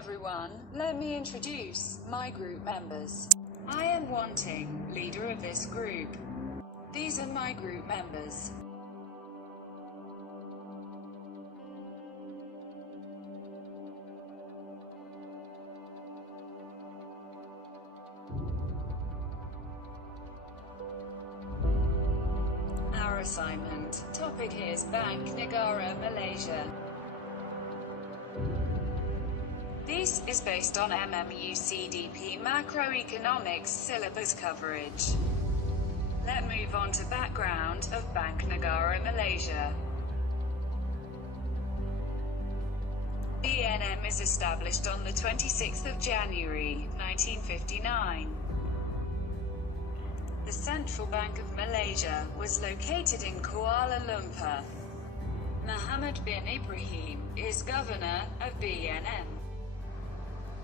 everyone, let me introduce my group members. I am wanting leader of this group. These are my group members. Our assignment topic is Bank Negara, Malaysia. This is based on MMU CDP Macroeconomics syllabus coverage. Let's move on to background of Bank Negara, Malaysia. BNM is established on the 26th of January, 1959. The Central Bank of Malaysia was located in Kuala Lumpur. Muhammad bin Ibrahim is governor of BNM.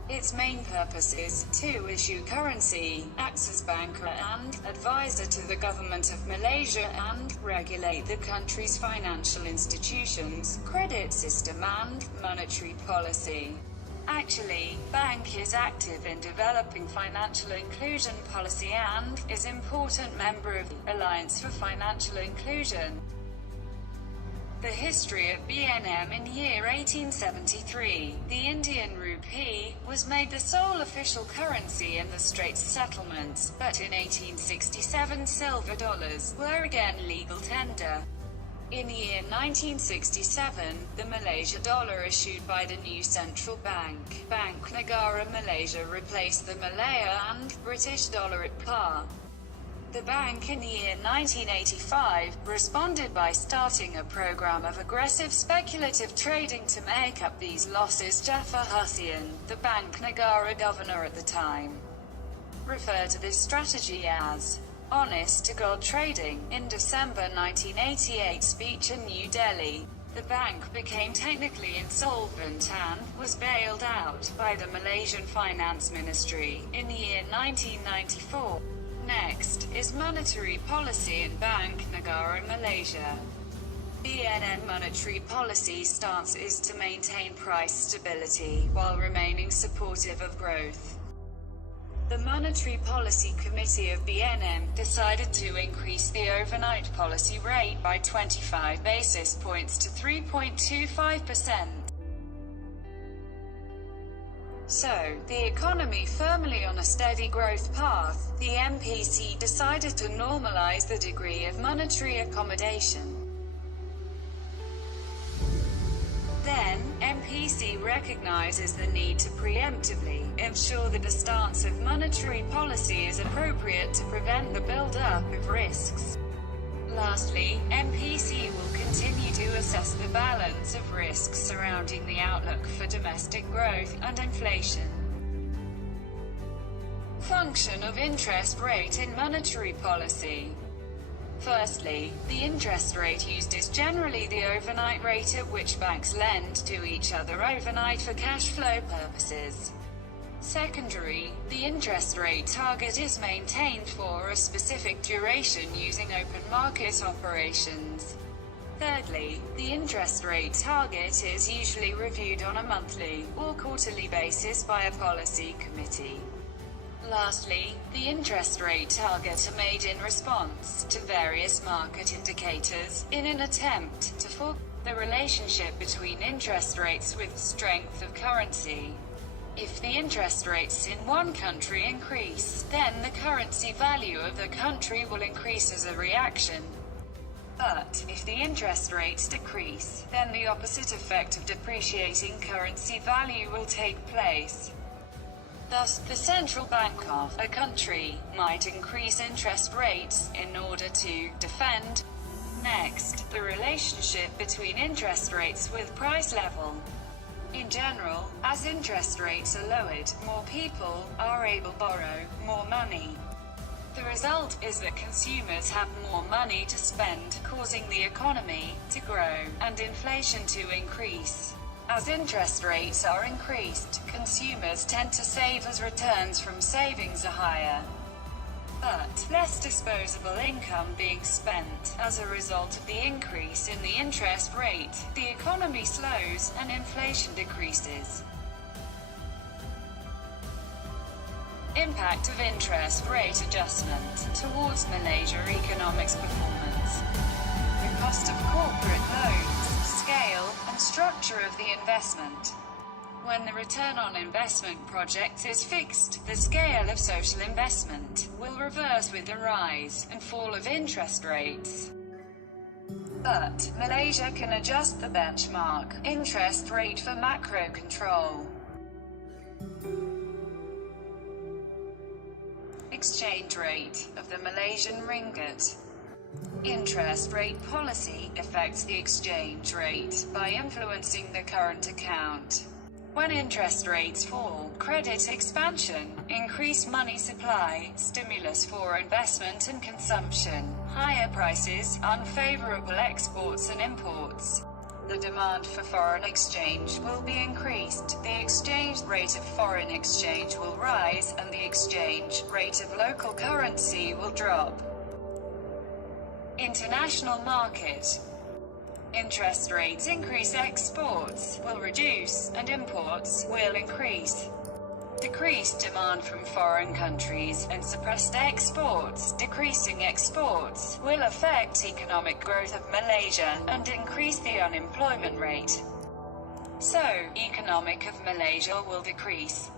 Its main purpose is to issue currency, acts as banker and advisor to the government of Malaysia, and regulate the country's financial institutions, credit system and monetary policy. Actually, bank is active in developing financial inclusion policy and is important member of the Alliance for Financial Inclusion. The history of BNM: in year 1873, the Indian rupee was made the sole official currency in the Straits settlements, but in 1867 silver dollars were again legal tender. In year 1967, the Malaysia dollar issued by the new central bank, Bank Negara Malaysia, replaced the Malaya and British dollar at par. The bank in year 1985 responded by starting a program of aggressive speculative trading to make up these losses. Jafar Hussain, the Bank Negara governor at the time, referred to this strategy as honest-to-God trading. In December 1988 speech in New Delhi, the bank became technically insolvent and was bailed out by the Malaysian Finance Ministry in year 1994. Next is monetary policy in Bank Negara Malaysia. BNM monetary policy stance is to maintain price stability while remaining supportive of growth. The Monetary Policy Committee of BNM decided to increase the overnight policy rate by 25 basis points to 3.25%. So, the economy firmly on a steady growth path, the MPC decided to normalize the degree of monetary accommodation. Then, MPC recognizes the need to preemptively ensure that the stance of monetary policy is appropriate to prevent the build-up of risks. Lastly, MPC will continue to assess the balance of risks surrounding the outlook for domestic growth and inflation. Function of interest rate in monetary policy. Firstly, the interest rate used is generally the overnight rate at which banks lend to each other overnight for cash flow purposes. Secondary, the interest rate target is maintained for a specific duration using open market operations. Thirdly, the interest rate target is usually reviewed on a monthly or quarterly basis by a policy committee. Lastly, the interest rate targets are made in response to various market indicators, in an attempt to forecast the relationship between interest rates with strength of currency. If the interest rates in one country increase, then the currency value of the country will increase as a reaction. But, if the interest rates decrease, then the opposite effect of depreciating currency value will take place. Thus, the central bank of a country might increase interest rates in order to defend. Next, the relationship between interest rates with price level. In general, as interest rates are lowered, more people are able to borrow more money. The result is that consumers have more money to spend, causing the economy to grow and inflation to increase. As interest rates are increased, consumers tend to save as returns from savings are higher. But less disposable income being spent as a result of the increase in the interest rate, the economy slows and inflation decreases. Impact of interest rate adjustment towards Malaysia economics performance. The cost of corporate loans, scale, and structure of the investment. When the return on investment project is fixed, the scale of social investment will reverse with the rise and fall of interest rates. But Malaysia can adjust the benchmark interest rate for macro control. Exchange rate of the Malaysian ringgit. Interest rate policy affects the exchange rate by influencing the current account. When interest rates fall, credit expansion, increased money supply, stimulus for investment and consumption, higher prices, unfavorable exports and imports. The demand for foreign exchange will be increased, the exchange rate of foreign exchange will rise, and the exchange rate of local currency will drop. International market. Interest rates increase, exports will reduce, and imports will increase. Decreased demand from foreign countries and suppressed exports, decreasing exports, will affect economic growth of Malaysia and increase the unemployment rate. So, economic of Malaysia will decrease.